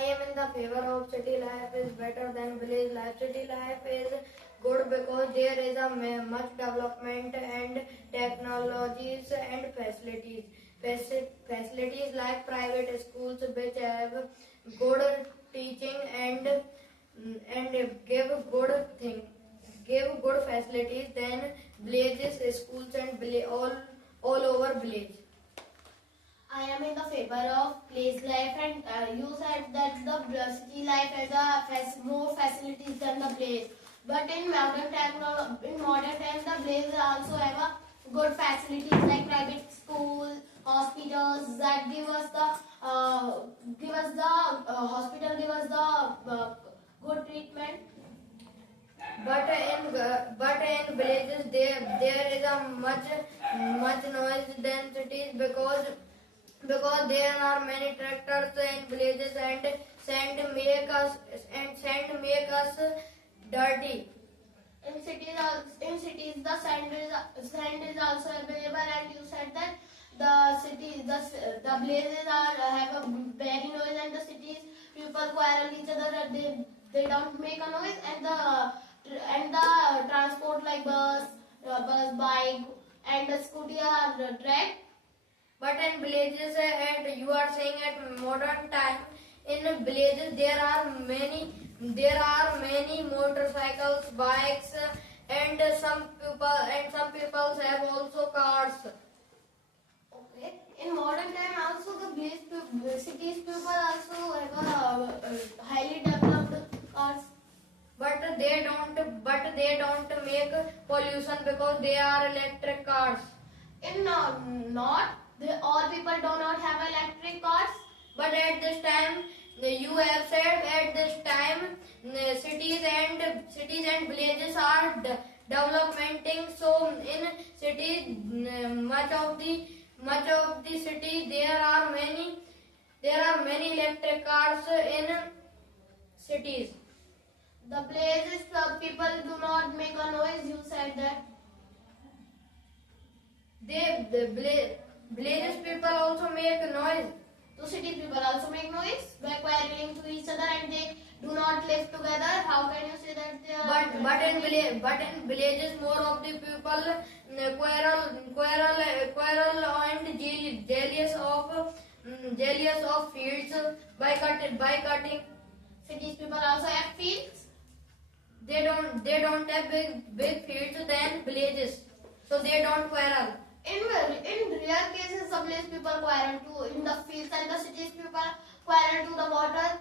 I am in the favor of city life is better than village life. City life is good because there is a much development and technologies and facilities. Facilities like private schools which have good teaching and give good facilities than villages schools and all over village. I am in the favor of place life, and you said that the city life has more facilities than the place. But in modern times, the place also have a good facilities like private school, hospitals that give us the hospital give us the good treatment. But in villages there is a much noise than cities because there are many tractors in villages and sand make us dirty. In cities, the sand is also available, and you said that the blazes have a very noise, and the cities people quarrel each other that they don't make a noise, and the transport like bus, bike, and the scooter are tracked. But in villages, and you are saying at modern time, in villages there are many motorcycles, bikes, and some people have also cars. Okay. In modern time, also the cities people also have a highly developed cars. But they don't make pollution because they are electric cars. In not all people do not have electric cars. But at this time, you have said at this time, cities and villages are developing. So in cities, much of the city there are many electric cars in cities. The places people do not make a noise. You said that. Villages people also make noise. So city people also make noise by quarreling to each other, and they do not live together. How can you say that they are? But in villages, more of the people quarrel and jealous of fields by cutting. Cities people also have fields. They don't have big fields than villages, so they don't quarrel. In rare cases, some place people quarrel to in the fields, and the cities people quarrel to the water.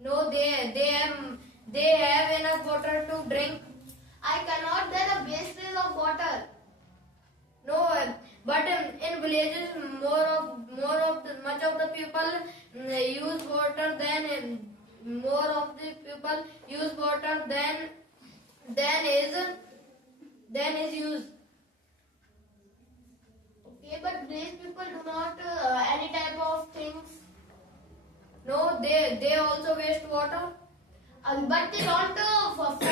No, they have enough water to drink. I cannot get a wastage of water. No, but in villages, much of the people use water than is used. Okay, but these people do not any type of things. No, they also waste water. But they don't fall to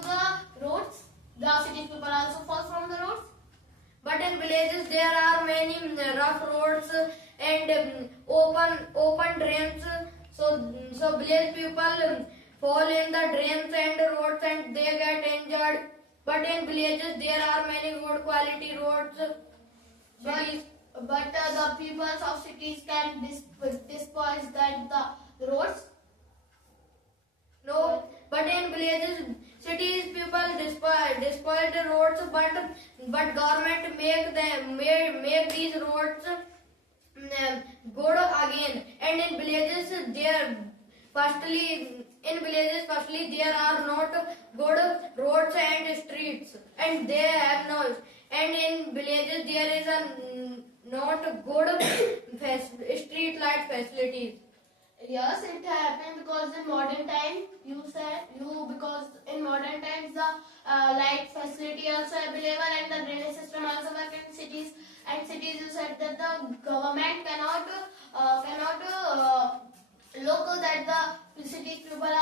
the roads. The city people also fall from the roads. But in villages there are many rough roads and open drains. So village people fall in the drains and roads and they get injured. But in villages there are many good quality roads. But the people of cities can despise the roads. No, but in villages, cities people despoil the roads, but government make these roads good again. And in villages, firstly there are not good roads and streets, and they have no. And in villages there is not good street light facilities. Yes, it happened because in modern time because in modern times the light facility also available, and the drainage system also work in cities. And cities, you said that the government cannot look that the cities people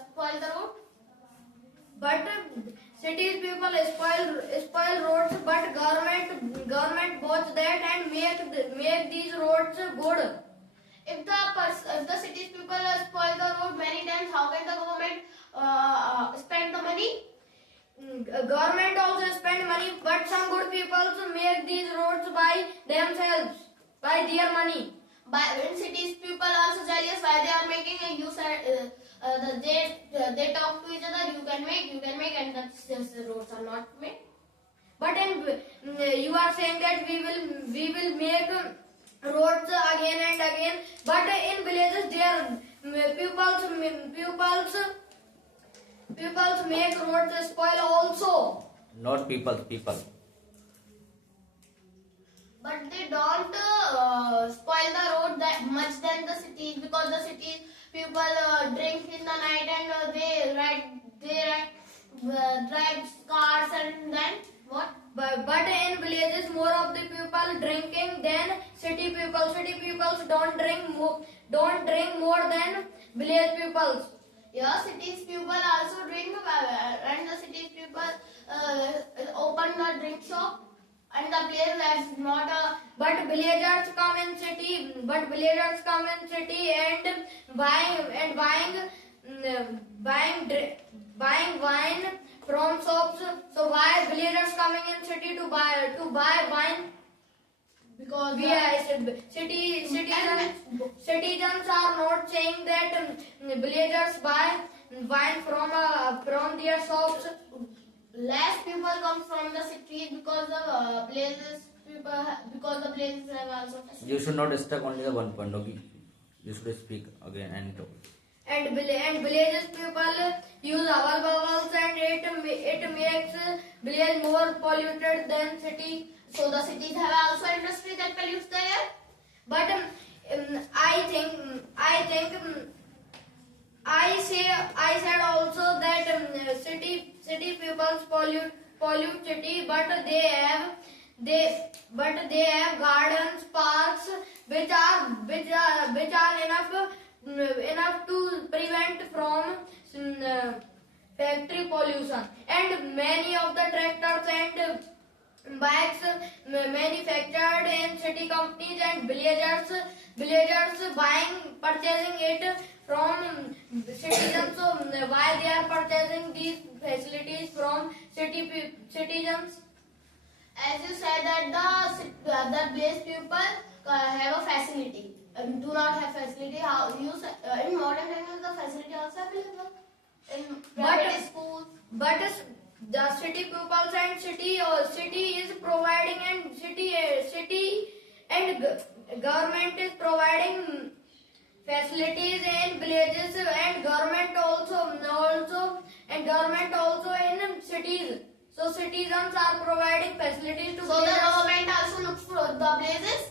spoil the road. But cities people spoil roads, but government government watch that and make these roads good. If the city's people spoil the road many times, how can the government spend the money? Government also spend money, but some good people make these roads by themselves, by their money. But in cities, people also jealous why they are making, and you said they talk to each other. You can make, and the roads are not made. But you are saying that we will make roads again and again. But in villages, there pupils make roads spoil also. Not people. But they don't spoil the road that much than the cities, because the cities people drink in the night and they drive cars, and then what? But in villages, more of the people drinking than city people. City people don't drink more than village peoples. Yeah, cities people also drink, and the cities people open the drink shop, and the place that's not a. But villagers come in city. And buying wine from shops. So why villagers coming in city to buy wine? Because citizens are not saying that villagers buy wine from their shops. less people come from the cities because the places have also. You should not stuck only the one point. Okay, you should speak again and talk. And villages people use owl bubbles, and it makes village more polluted than city. So the cities have also industry that pollutes the air. But I said also that city people pollute city, but they have gardens, parks, which are enough to prevent from factory pollution. And many of the tractors and bikes manufactured in city companies, and villagers purchasing it from citizens. So why they are purchasing these facilities from citizens? As you said that the place people have a facility and do not have facility. How you in modern times the facility also available in private schools. But the city pupils and city is providing, and city and government is providing facilities in villages, and government also in cities. So citizens are providing facilities to So the villagers. government also looks for the places,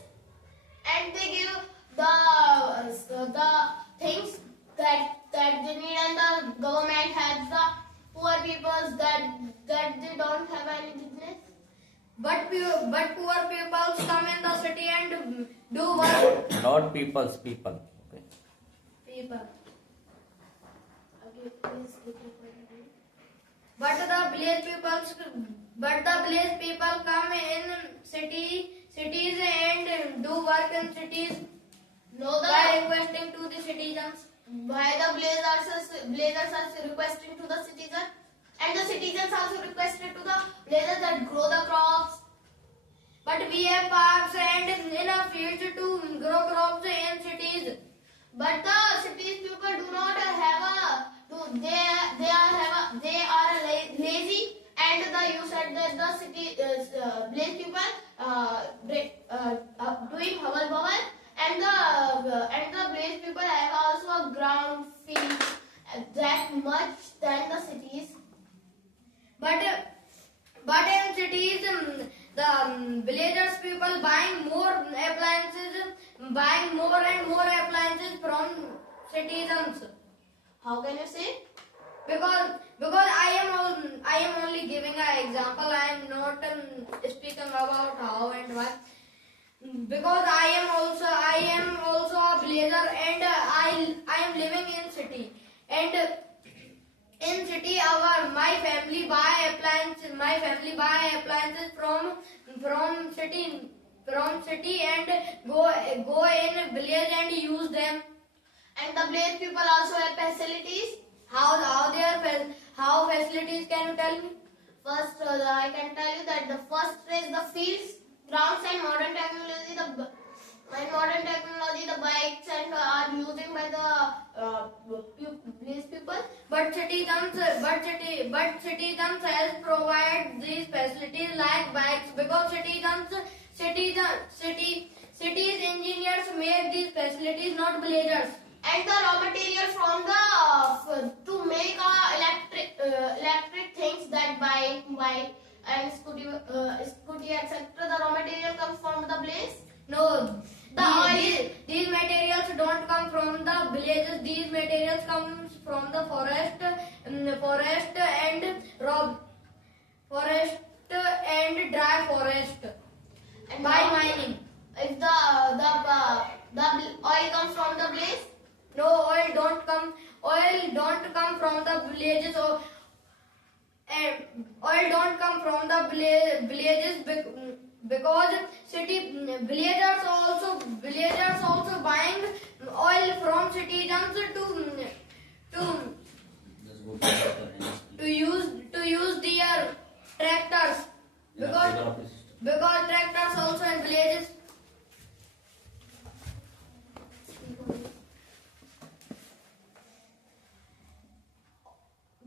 and they give the things that they need, and the government has the poor peoples that they don't have any business. But poor people come in the city and do work. Not people. Okay. People. Okay, please take your point. But the village people come in cities and do work in cities No, by requesting to the citizens. why the blazers are requesting to the citizens, and the citizens also requested to the blazers that grow the crops. But we have parks and enough fields to grow crops in cities. But the cities people do not have they are lazy, and you said that the city blaze people doing hubble bubble, and the blaze people have also a ground field that much than the cities. But in cities, the villagers people buying more and more appliances from citizens. How can you say? Because I am only giving an example. I am not speaking about how and why. Because I am also a villager, and I am living in city. And in city my family buy appliances. My family buy appliances from city and go in village and use them. And the village people also have facilities. How facilities, can you tell me? First, I can tell you that the first is the fields, grounds, and modern technology. The bikes and are using by the village people. But city themselves provide these facilities like bikes, because cities engineers make these facilities, not villagers. And the raw material from the to make electric things, that bike and scooty etc. The raw material comes from the place. No, these materials don't come from the villages. These materials comes from the forest and dry forest And by mining. If the oil comes from the place. No, oil don't come from the villages, oil don't come from the villages because villagers also buying oil from citizens to use their tractors, because tractors also in villages.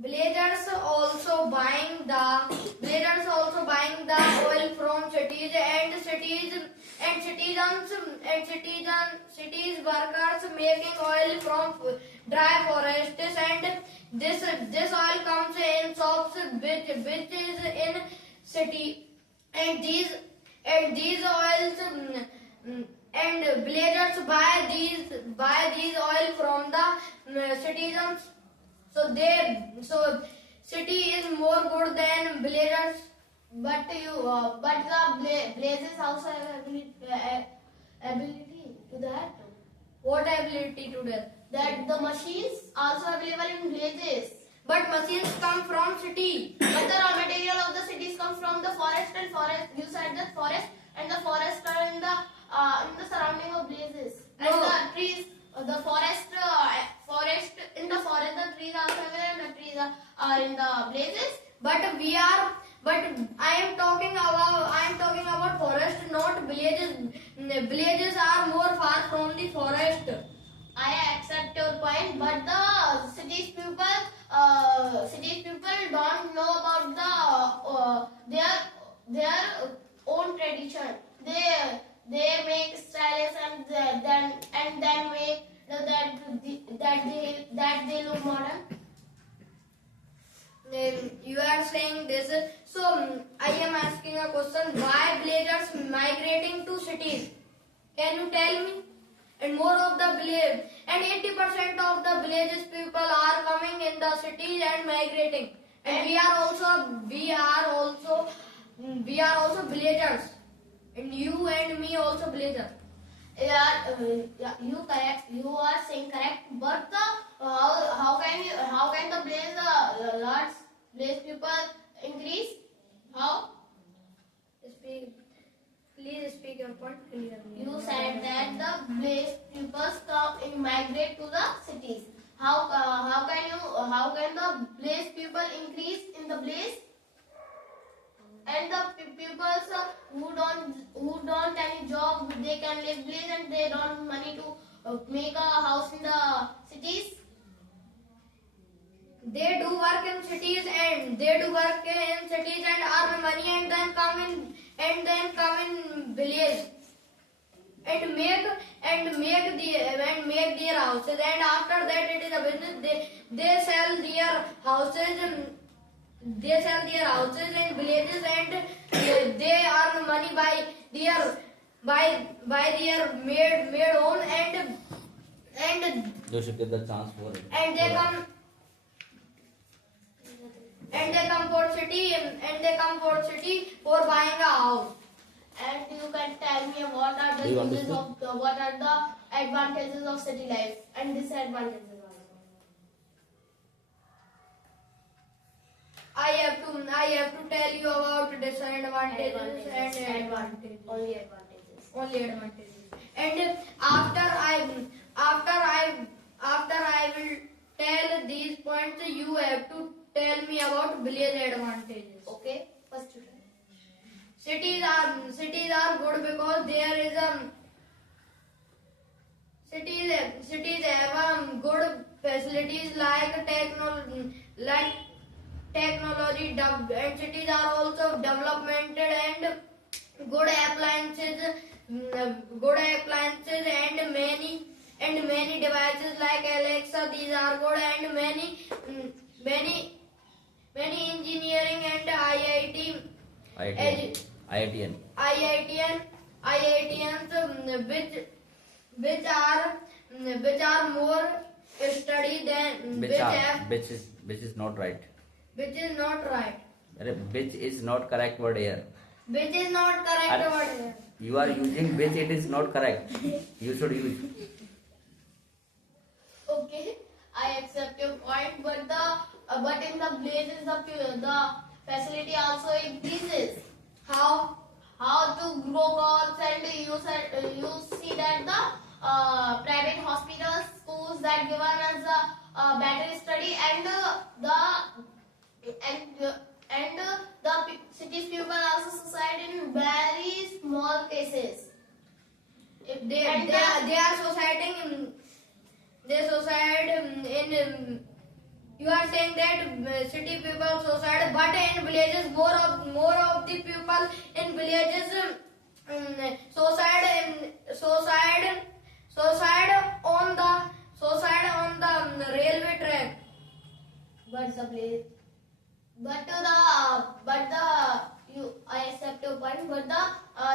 Villagers also buying the oil from cities, and cities workers making oil from dry forests, and this oil comes in shops which is in city, and these oils and villagers buy these oil from the citizens. So city is more good than villagers. But the blazes also have ability to that. What ability to do? That the machines also available in villages. But machines come from city. But the raw material of the cities comes from the forest, and you said the forest, and the forest are in the surrounding of blazes. And No. the trees, the forest in the forest, the trees are available, and the trees are in the blazes. But I am talking about forest, not villages. Villages are more far from the forest. I accept your point, but the cities people don't know about their own tradition. They make styles and then make that they look modern. You are saying this. So I am asking a question. Why villagers migrating to cities? Can you tell me? And more of the village, and 80% of the villages people are coming in the cities and migrating. And we are also villagers. And you and me also villagers. Yeah, you correct. You are saying correct. But how can the blaze people increase? How? Please speak your point clearly. You said that the blaze pupils migrate to the cities. How can the blaze people increase in the blaze? And the pupils who don't any job, they can live blaze, and they don't money to make a house in the cities. They do work in cities and earn money, and then come in village and make their houses, and after that it is a business. They sell their houses in villages, and they earn money by their made home, and जो should get the chance for it. and they come for city for buying a house. And you can tell me what are the Do you uses understand? what are the advantages of city life and disadvantages also. I have to tell you about disadvantages and advantages. Only advantages. Only advantages. And after I will tell these points, you have to tell me about village advantages. Okay. First you tell. Cities are good because there is cities have good facilities like technology, and cities are also developmented and good appliances and many devices like Alexa. These are good, and many engineering and IITN. IITians which are more study than Which is not right. which is not right. Which is not correct word here. Which is not correct word here. You are using which, it is not correct. You should use. Okay, I accept your point, but in the blazes the facility also increases. How? How to grow crops, and you see that the private hospitals, schools that given us better study, and the cities people also suicide in very small cases. They are suiciding. They suicide in. You are saying that city people suicide, but in villages more of the people in villages suicide on the railway track. But I accept your point. But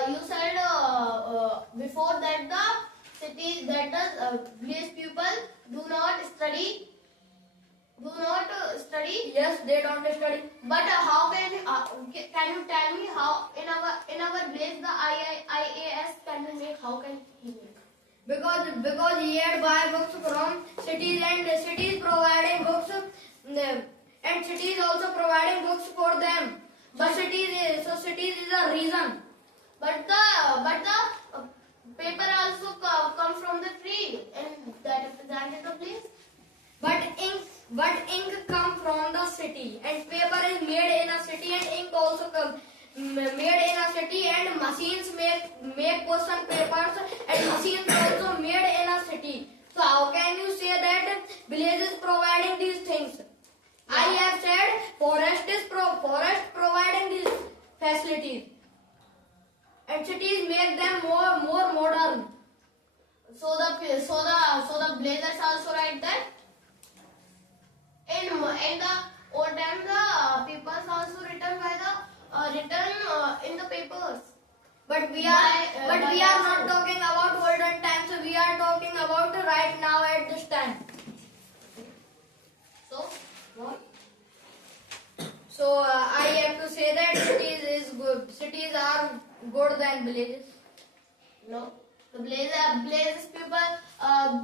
you said before that the cities that the village people do not study. Yes, they don't study. But how can you tell me how in our village the IAS can be made? How can he make? Because he had buy books from cities, and cities providing books, and cities also providing books for them. But cities is a reason. But the paper also comes from the tree, and that is the place. But ink come from the city, and paper is made in a city, and ink also made in a city, and machines make question papers, and machines also made in a city. So how can you say that village is providing these things? I have said forest providing these facilities, and cities make them more modern. So the blazers also write that. In the old time, the papers also written by the in the papers. But we are not talking about olden times. We are talking about right now at this time. So what? So I have to say that cities are good than villages. No. The blazes people are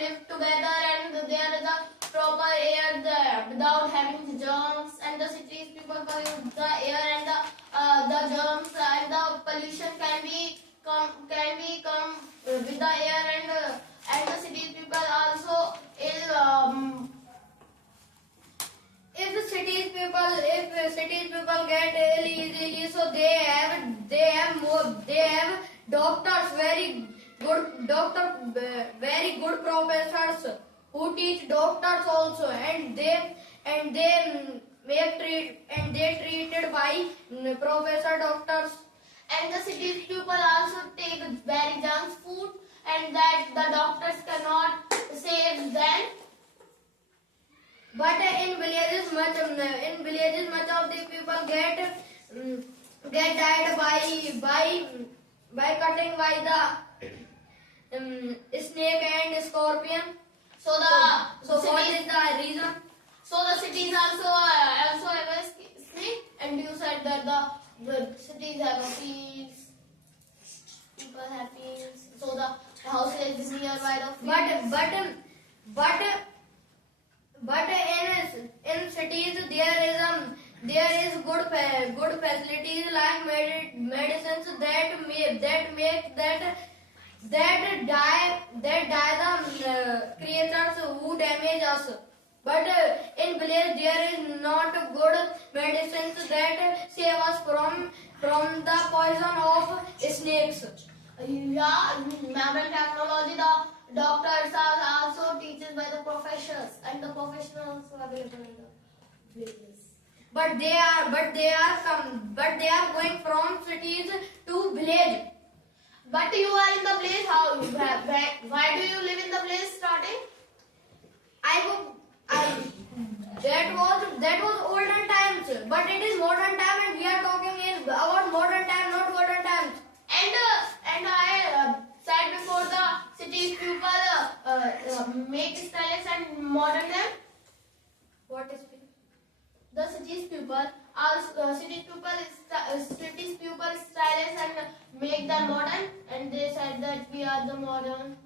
live together, and there is a proper air there without having the germs, and the cities people pollute the air, and the germs and the pollution can be come with the air, and the cities people also If cities people get ill easily, so they have doctors, very good professors who teach doctors also, and they treated by professor doctors. and the cities people also take very junk food, and that the doctors cannot save them. But in villages, much of the people get died by cutting by the snake and scorpion. So What is the reason? So the cities also have a snake, and you said that the cities have a fields. People have fields. So the house is nearby the fields. But in cities there is that make that die the creatures who damage us. But in village there is not good medicines that save us from the poison of snakes. Yeah, modern technology, the doctors are also teachers by the professors, and the professionals are available in the villages. But they are going from cities to village. But you are in the place. How? Why do you live in the place starting? That was olden times, but it is modern time, and we are talking about modern time, not olden times. And I said before the cities people make stylish and modern them. What is The cities people are cities people stylish and make them modern, and they said that we are the modern.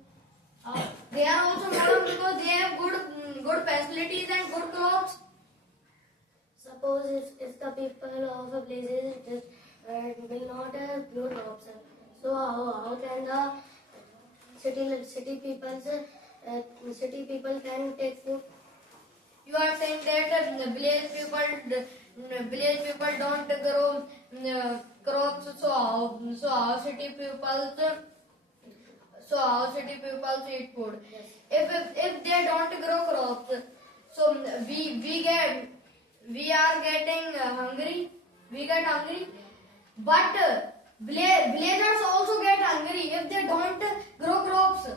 they are also modern because they have good facilities and good clothes. Suppose if the people of a place will not have blue drops, so how can the city people can take food? You are saying that village people don't grow crops, so how city people eat food? If they don't grow crops, so we are getting hungry. We get hungry, but villagers also get hungry if they don't grow crops.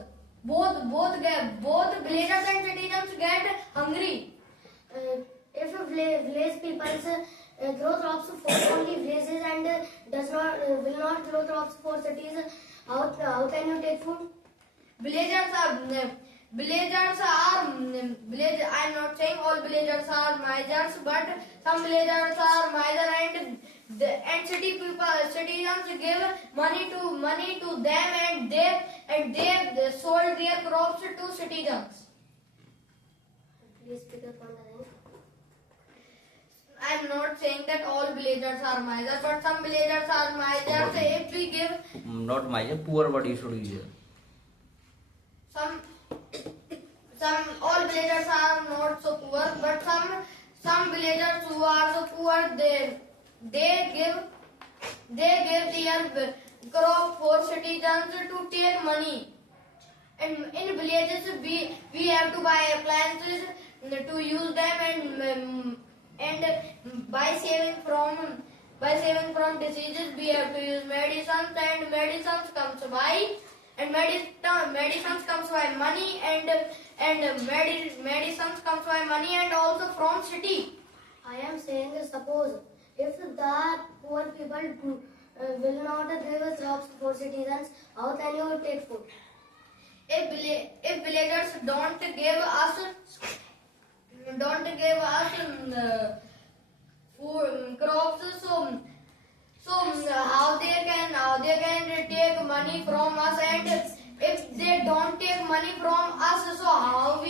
Both villagers and citizens get hungry. If a village people grow crops for only villages and will not grow crops for cities, how can you take food? Villagers are I'm not saying all villagers are misers, but some villagers are miser, and citizens give money to them, and they sold their crops to citizens. Please speak up on the line. I'm not saying that all villagers are miser, but some villagers are misers. If we give Not my poor, but you should use. some all villagers are not so poor, but some villagers who are so poor, they give their crop for citizens to take money. And in villages we have to buy appliances to use them, and by saving from diseases we have to use medicines, and medicines comes by money, and medicines comes by money, and also from city. I am saying, suppose if the poor people will not give crops for citizens, how can you take food? If villagers don't give us food crops, so how they can take money from us, and if they don't take money from us, so how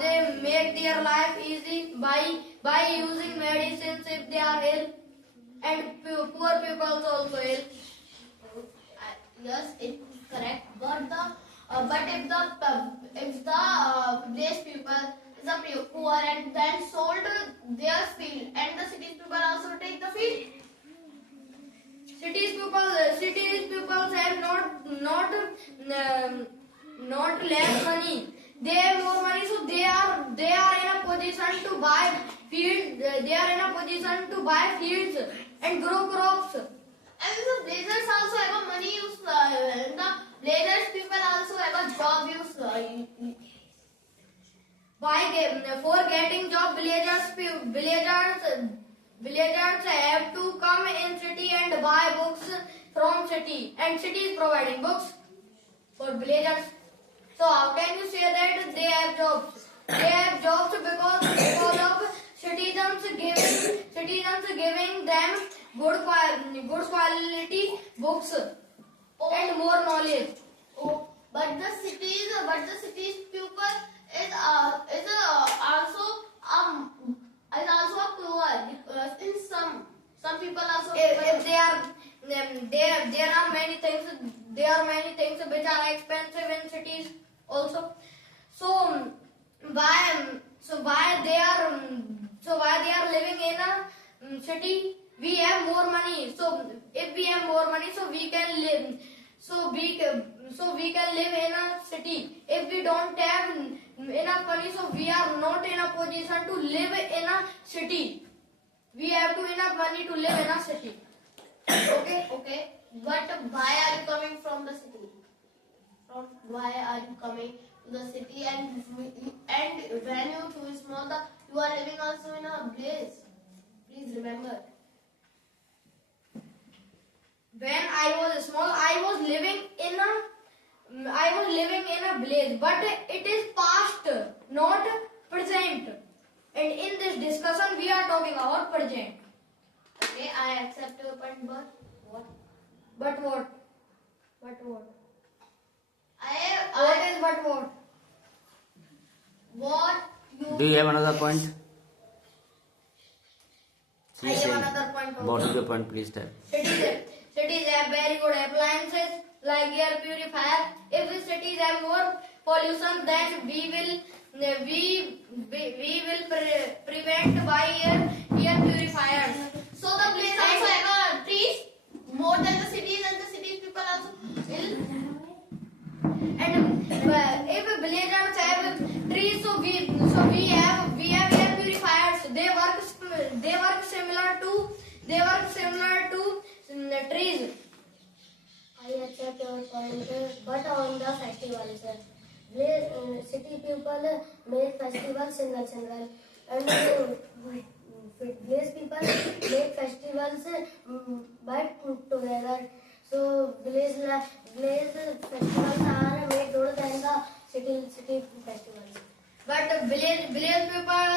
they make their life easy by using medicines if they are ill, and poor people also ill. Yes, it is correct. But if the village people is a poor and then sold their field, and the city people also take the field. Cities people have not less money. They have more money, so they are in a position to buy fields. They are in a position to buy fields and grow crops. And the villagers also have a money use. The villagers people also have a job use. For getting job, villagers have to come in city and buy books from city, and city is providing books for villagers. So how can you say that they have jobs? They have jobs because of citizens giving them good quality books and more knowledge. Oh, but the cities people is also a poor in some Some people also. If they are there are many things. There are many things which are expensive in cities also. So why they are living in a city? We have more money. So if we have more money, so we can live. So we can live in a city. If we don't have enough money, so we are not in a position to live in a city. We have to enough money to live in a city. Okay. Okay. But why are you coming from the city? Why are you coming to the city? And when you too small, you are living also in a place. Please remember. When I was small, I was living in a village, but it is past, not present. And in this discussion, we are talking about present. Okay, I accept your point, but what? But what? But what? I What is but what? what you Do you have another point? I have another point. What is your point? Please tell. Cities have very good appliances like air purifier. If the cities have more pollution, then we will prevent by air purifiers. so the place also have trees more than the cities, and the cities people also ill. And if villagers have trees, so we have air purifiers. They work similar to trees. I accept your point, but on the festivals, city people make festivals single, and village people make festivals but together. So village festivals are made older than the city festivals. But village people,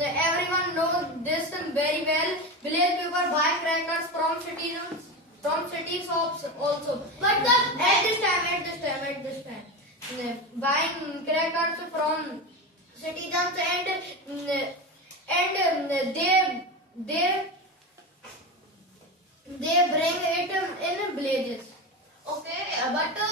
everyone knows this very well. Village people buy crackers from city shops also. But at this time, buying crackers from citizens and they bring it in villages. Okay, but the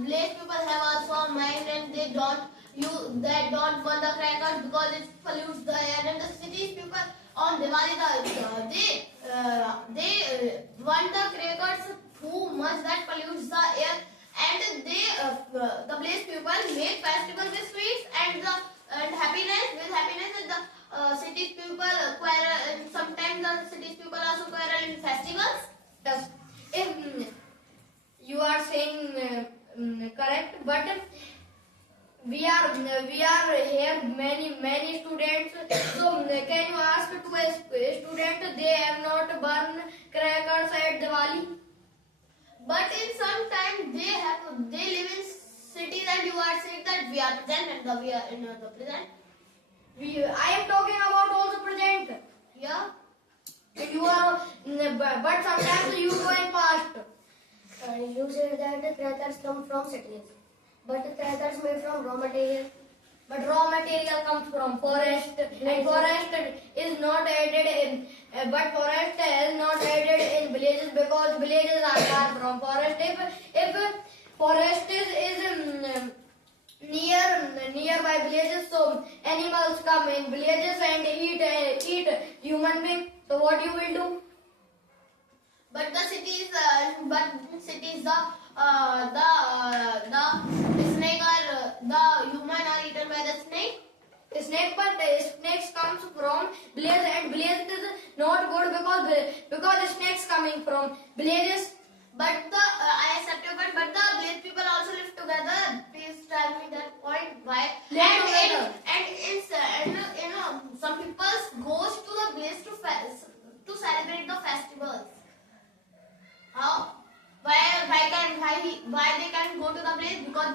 village people have also a mind, and they don't want the crackers because it pollutes the air. And the cities people on Diwali, they want the crackers too much that pollutes the air. And the village people make festival with sweets and happiness. With happiness, and the cities people quarrel. And sometimes the cities people also quarrel in festivals. Yes. If you are saying correct, but we are here many students. So can you ask to a student they have not burned crackers at Diwali? But in some time they live in cities, and you are saying that we are present and we are in the present. I am talking about also present. Yeah. You are, but sometimes you go in past. You said that the crackers come from cities, but the crackers made from raw material. But raw material comes from forest, and forest is not added in. But forest is not added in villages because villages are far from forest. If forest is nearby villages, so animals come in villages and eat human being. So what you will do? But the cities, the snake or the human are eaten by the snake. Snakes comes from village, and village is not good because snakes coming from villages. But I accept your point. But the village people also live together. Please tell me that point. Why? Live together. Some people goes to the village to celebrate the festivals. How? Why they can go to the place? Because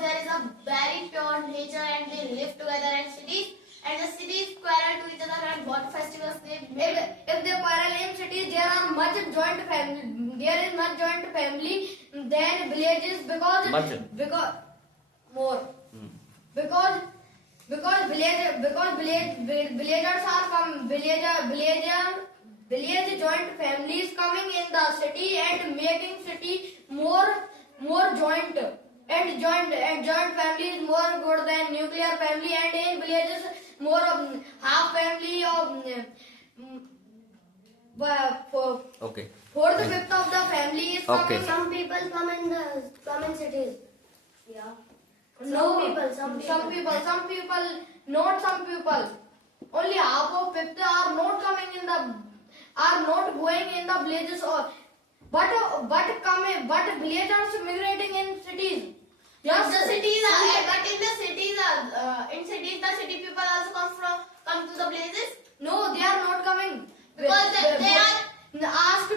there is a very pure nature, and they live together in cities, and the cities quarrel to each other, and what festivals they make. If they quarrel in cities, there are much joint family. There is much joint family than villages because Much. more because villagers are village joint families coming in the city and making city more joint joint family is more good than nuclear family, and in villages more half family of Okay. fourth fifth of the family is Okay. coming. Some people come in cities. Yeah. Some people. Not some people. Only half of fifth are not coming in the, are not going in the villages or, but villagers migrating in cities. Yes, the cities are, but in the cities the city people also come to the villages. No, they are not coming. Because they are asked to,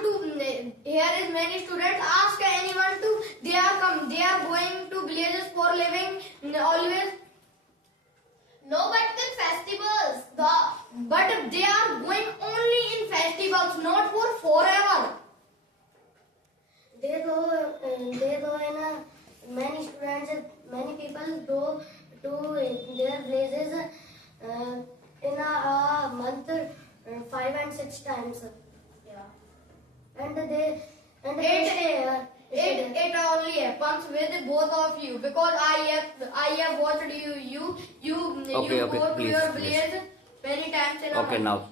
here is many students, ask anyone to, they are going to villages for living always. no, but in festivals. But they are going only in festivals, not for forever. They go in many students, many people go to their villages in a month 5 and 6 times. Yeah. And they stay here. It only happens with both of you, because I have watched you Okay, go to please, your please. village many times in a Okay, month. now